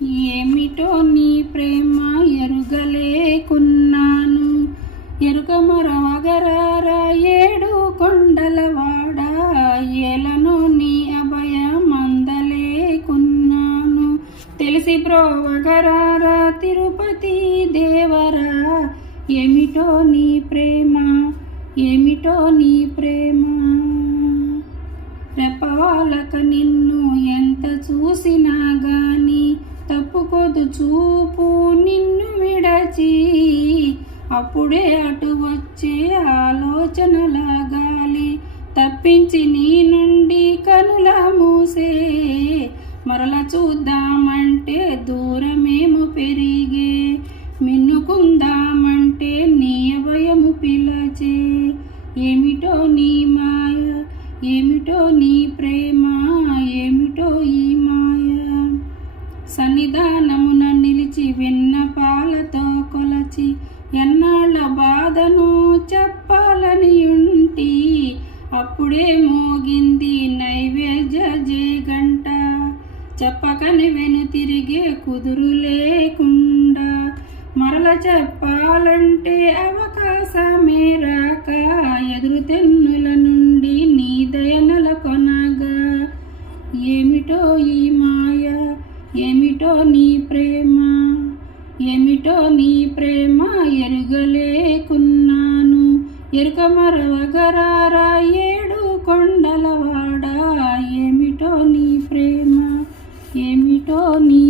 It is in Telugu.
ఏమిటో నీ ప్రేమ ఎరుగలేకున్నాను, ఎరుక మరవగరారా ఏడు కొండలవాడ, ఏలను నీ అభయమందలేకున్నాను. తెలిసి బ్రోవగరారా తిరుపతి దేవరా, ఏమిటో నీ ప్రేమ, ఏమిటో నీ ప్రేమ. రెప్పవాలక నిన్ను ఎంత చూసినా గాని తప్పుకోదు చూపు నిన్ను విడచి, అప్పుడే అటు వచ్చే ఆలోచనల గాలి తప్పించి నీ నుండి కనుల మూసే. మరల చూద్దామంటే దూరమేమో పెరిగే, మిన్నుకుందామంటే నీ అభయము పిలచే. ఏమిటో నీ మాయ, ఏమిటో నీ ప్రేమ, ఏమిటో ఈ మాయ. సన్నిధానమున నిలిచి వెన్న పాలతో కొలచి ఎన్నాళ్ళ బాధను చెప్పాలని ఉంటి, అప్పుడే మోగింది నైవేద్య జేగంట. చెప్పకని వెను తిరిగే కుదురు లేకుండా, మరల చెప్పాలంటే అవకాశమే రాక ఎదురు తెన్నుల నుండి నీ దయనల కొనగా. ఏమిటో ఈ మాయ, ఏమిటో నీ ప్రేమ, ఏమిటో నీ ప్రేమ ఎరుగలేకున్నాను, ఎరుక మరవగరారా ఏడు కొండలవాడ, ఏమిటో నీ ప్రేమ, ఏమిటో నీ